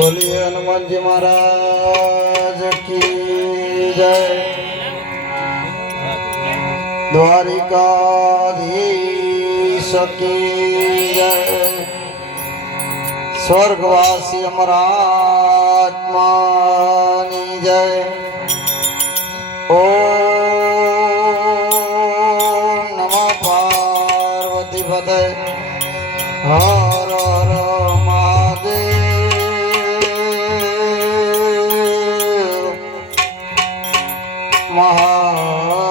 बोलिए हनुमान जी महाराज की जय। द्वारिकाधीश की जय। स्वर्गवासी अमरात्मा जय। ओम नमः पार्वती पते हर हर महादेव महादेव।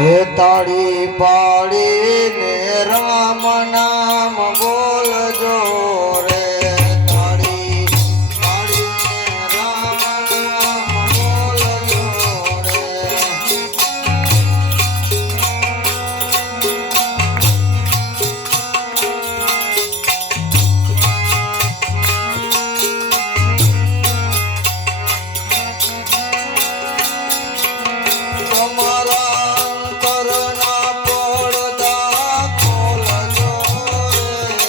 हे ताड़ी पाड़ी ने राम नाम बोलजो रे। ताड़ी पाड़ी ने राम नाम बोलजो रे। તમારા અંતરના પડદા ખોલજો રે।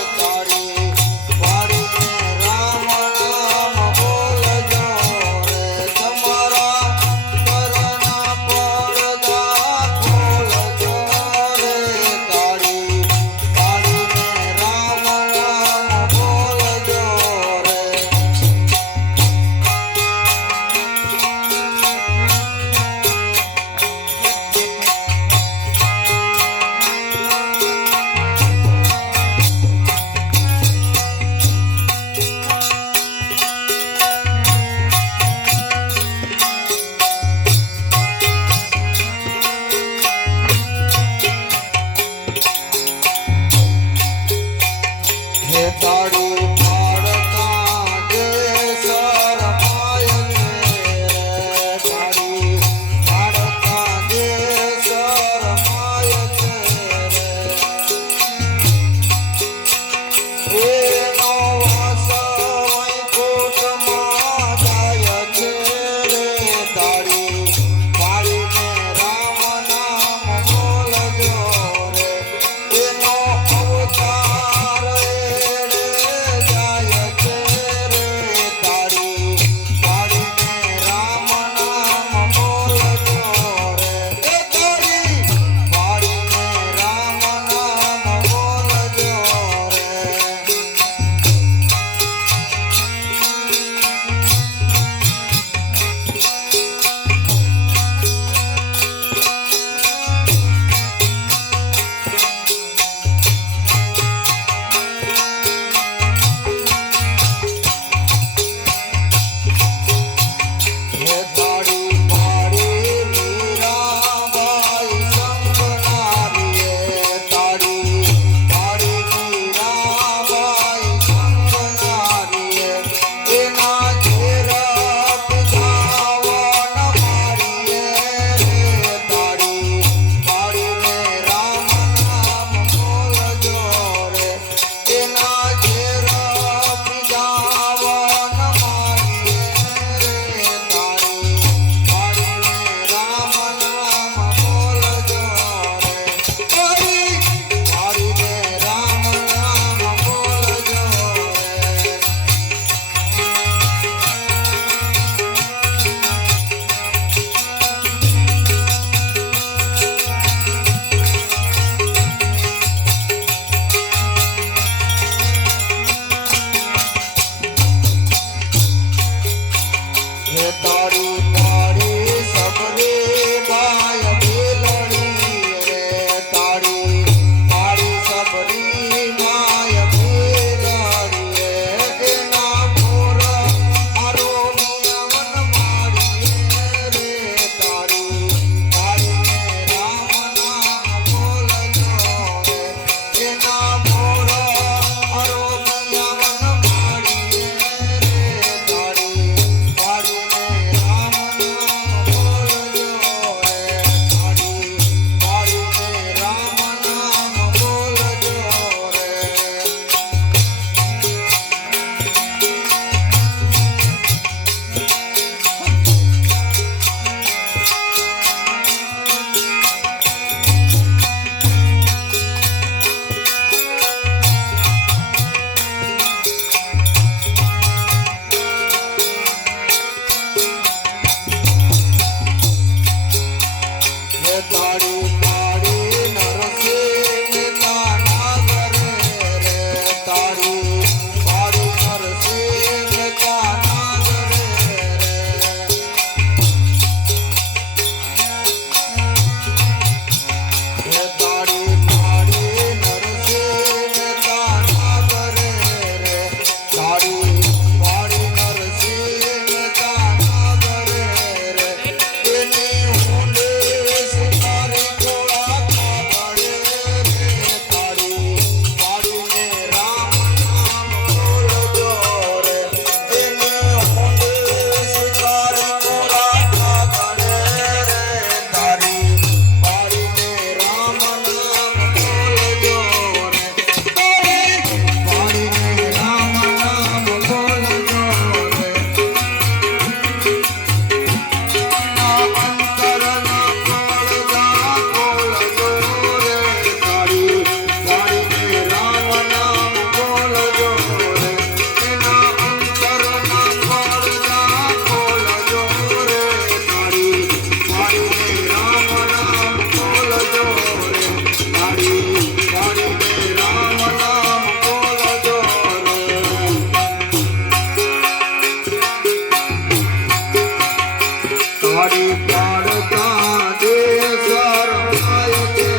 તાળી પાડતા જે શરમાય છે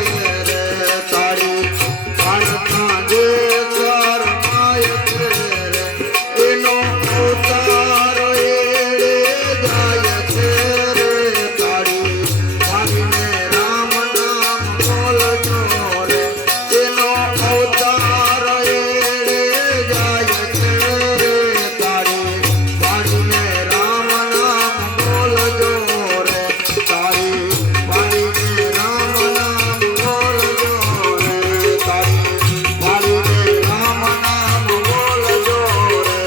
રે તાળી પાડતા જે શરમાય છે રે એનો અવતાર એળે જાય છે રે તાળી પાડીને રામ નામ બોલજો રે એનો અવતાર એળે જાય છે રે તાળી પાડીને રામ નામ બોલજો રે તાળી પાડીને રામ નામ બોલજો રે તાળી પાડીને રામ નામ બોલજો રે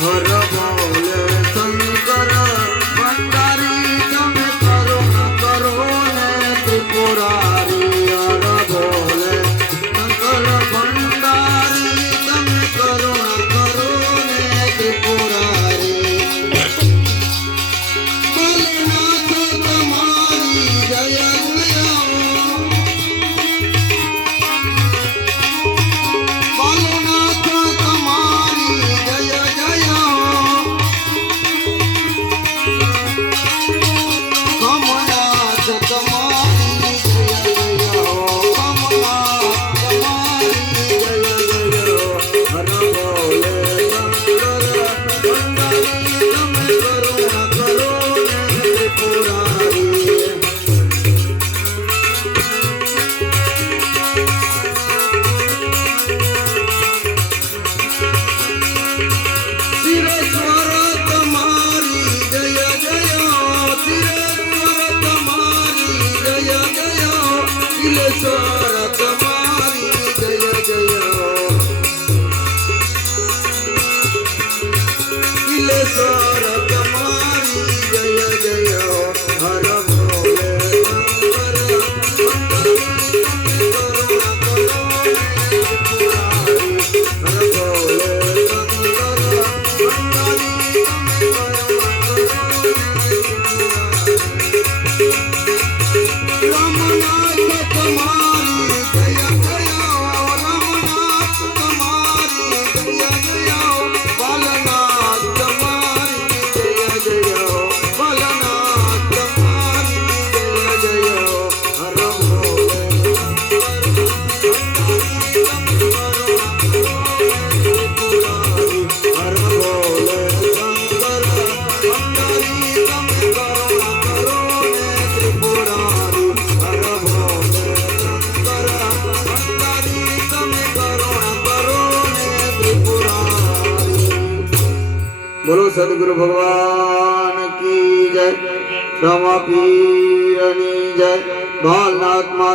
હર બોલે શંકર ભંડારી તમે કરુણ કરો ને ત્રિપુરારી હર બોલે શંકર ભંડારી તમે કરુણ કરો ને ત્રિપુરારી ભોલેનાથ તમારી જય જય ભોલેનાથ તમારી જય જય કમળનાથ તમારી જય જય કમળનાથ તમારી જય જય હર બોલે શંકર ભંડારી તમે કરુણ કરો ને ત્રિપુરારી શિરેશ્વર તમારી જય જય શિરેશ્વર તમારી જય જય શિલેશ્વર તમારી જય જય શિલેશ્વર તમારી જય જય હર બોલે શંકર ભંડારી તમે કરુણ કરો ને ત્રિપુરારી હર બોલે શંકર ભંડારી તમે કરુણ કરો ને ત્રિપુરારી રામનાથ તમારી જય જય રામનાથ તમારી જય જય બાલનાથ તમારી જય જય બાલનાથ તમારી જય જય હર બોલે શંકર ભંડારી હર બોલે શંકર ભંડારી તમે કરુણ કરો ને ત્રિપુરારી હર બોલે શંકર ભંડારી તમે કરુણ કરો ને ત્રિપુરારી બોલો સદગુરુ ભગવાન કી જય રમા પીરની જય ભાલનાથ